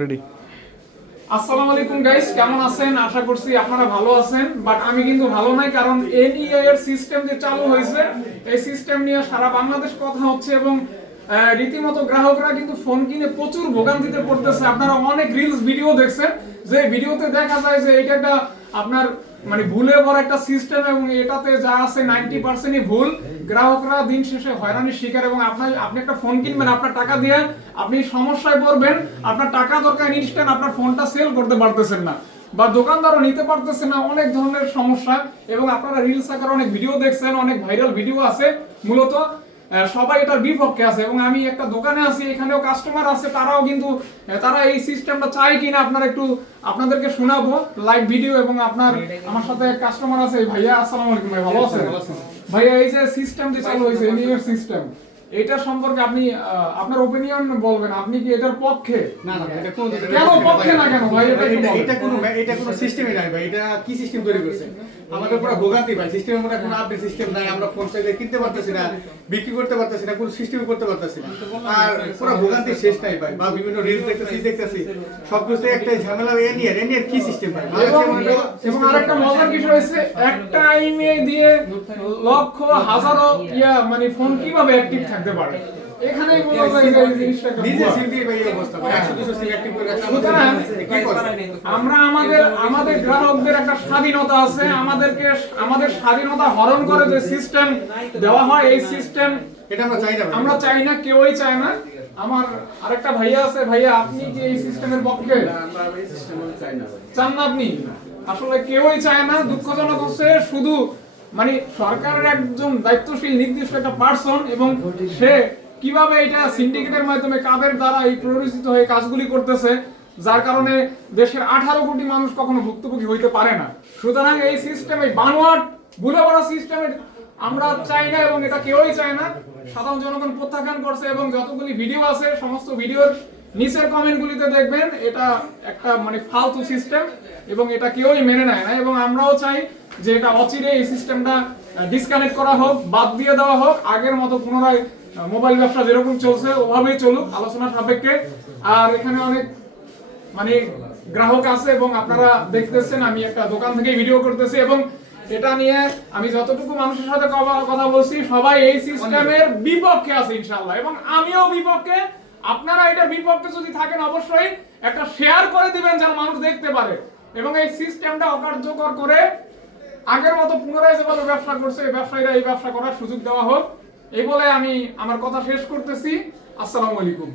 Ready. আসসালামু আলাইকুম guys, কেমন আছেন? আশা করছি আপনারা ভালো আছেন, বাট আমি কিন্তু ভালো নাই। কারণ এনইআই এর সিস্টেম যে চালু হয়েছে, এই সিস্টেম নিয়ে সারা বাংলাদেশ কথা হচ্ছে এবং রীতিমতো গ্রাহকরা কিন্তু ফোন কিনে প্রচুর ভোগান্তিতে পড়তেছে। আপনারা অনেক রিলস ভিডিও দেখছেন, যে ভিডিওতে দেখা যায় যে এটা একটা আপনার মানে ভুলে ভরা একটা সিস্টেম এবং এটাতে যা আছে 90%ই ভুল। গ্রাহকরা দিন শেষে হয়রানির শিকার এবং আপনি একটা ফোন কিনবেন, আপনার টাকা দিয়ে আপনি সমস্যায় পড়বেন, আপনার টাকা দরকার ইনস্ট্যান্ট, আপনার ফোনটা সেল করতে পারতেছেন না বা দোকানদারও নিতে পারতেছে না, অনেক ধরনের সমস্যা। এবং আপনারা রিলস আকারে অনেক ভিডিও দেখছেন, অনেক ভাইরাল ভিডিও আছে। মূলত সবাই এটার বিপক্ষে আছে এবং আমি একটা দোকানে আছি, এখানেও কাস্টমার আছে, তারাও কিন্তু তারা এই সিস্টেমটা চায় কিনা আপনারা একটু আপনাদেরকে শোনাবো লাইভ ভিডিও। এবং আমার সাথে কাস্টমার আছে। ভাইয়া আসসালামু আলাইকুম, ভাই ভালো আছেন? ভাইয়া এই যে সিস্টেম যে চালু হয়েছে এনইআই সিস্টেম, এটা সম্পর্কে আপনি আপনার ওপিনিয়ন বলবেন। আপনি কি এটার পক্ষে? না না, এটা কোন কেন পক্ষে না কেন ভাই? এটা কোনো সিস্টেমই নাই ভাই। এটা কি সিস্টেম তৈরি করছে? আমাদের পুরো ভোগান্তি ভাই। সিস্টেমের মধ্যে কোনো আপডেট সিস্টেম নাই। আমরা ফোন চাইলে কিনতে পারতেছি না, বিক্রি করতে পারতেছি না, কোনো সিস্টেম করতে পারতেছি না। আর পুরো ভোগান্তি শেষ নাই ভাই। বা বিভিন্ন রিলস দেখতেছি সবকিছু একটা ঝামেলা। এনিয়ার কি সিস্টেম ভাই? এবং আরেকটা মজার বিষয় হচ্ছে, এক টাইমে দিয়ে লক্ষ হাজারো মানে ফোন কিভাবে অ্যাক্টিভ থাকতে পারে? এখানেই বলা যায় যে এই জিনিসটা নিজে সিম দিয়ে ভাই এই অবস্থা। 100 সিম অ্যাক্টিভ করে রাখা সুতরাং কি করে? আমরা আমাদের গ্রাহকদের একটা স্বাধীনতা আছে, আমাদের স্বাধীনতা হরণ করে যে সিস্টেম দেওয়া হয়, এই সিস্টেম এটা আমরা চাই না ভাই। আমরা চাই না, কেউই চায় না। আমার আরেকটা ভাইয়া আছে। ভাইয়া আপনি কি এই সিস্টেমের পক্ষে? আমরা এই সিস্টেম চাই না ভাই। চান না আপনি? আসলে কেউই চায় না। দুঃখজনক হচ্ছে শুধু মানে সরকারের একজন দায়িত্বশীল নির্দিষ্ট একটা পার্সন, এবং সে কিভাবে এটা সিন্ডিকেটের মাধ্যমে কাদের দ্বারা এই প্ররোচিত হয়ে কাজগুলি করতেছে, যার কারণে দেশের 18 কোটি মানুষ কখনো ভুক্তভোগী হইতে পারে না। সুতরাং এই সিস্টেমে বানোয়াট ভুলে ভরা সিস্টেমে আমরা চাই না এবং এটা কেউই চায় না। সাধারণ জনগণ প্রত্যাখ্যান করছে এবং যতগুলি ভিডিও আছে সমস্ত ভিডিওর নিচের কমেন্টগুলিতে দেখবেন এটা একটা মানে ফালতু সিস্টেম এবং এটা কেউই মেনে নেয় না। এবং আমরাও চাই যে এটা অচিরে এই সিস্টেমটা ডিসকানেক্ট করা হোক, বাদ দিয়ে দেওয়া হোক, আগের মতো পুনরায় মোবাইল ব্যবসা যেরকম চলছে ওভাবেই চলুক, আলোচনা সাপেক্ষে। আর এখানে অনেক মানে গ্রাহক আছে এবং আপনারা দেখতেছেন আমি একটা দোকান থেকে ভিডিও করতেছি এবং এটা নিয়ে আমি যতটুকু মানুষের সাথে কথা বলছি সবাই এই সিস্টেমের বিপক্ষে আছে ইনশাআল্লাহ, এবং আমিও বিপক্ষে। আপনারা এটার বিপক্ষে যদি থাকেন অবশ্যই একটা শেয়ার করে দিবেন যেন মানুষ দেখতে পারে এবং এই সিস্টেমটা অকার্যকর করে আগের মতো পুনরায় যেভাবে ব্যবসা করছে এই ব্যবসায়ীরা এই ব্যবসা করার সুযোগ দেওয়া হোক। এই বলে আমি আমার কথা শেষ করতেছি। আসসালামু আলাইকুম।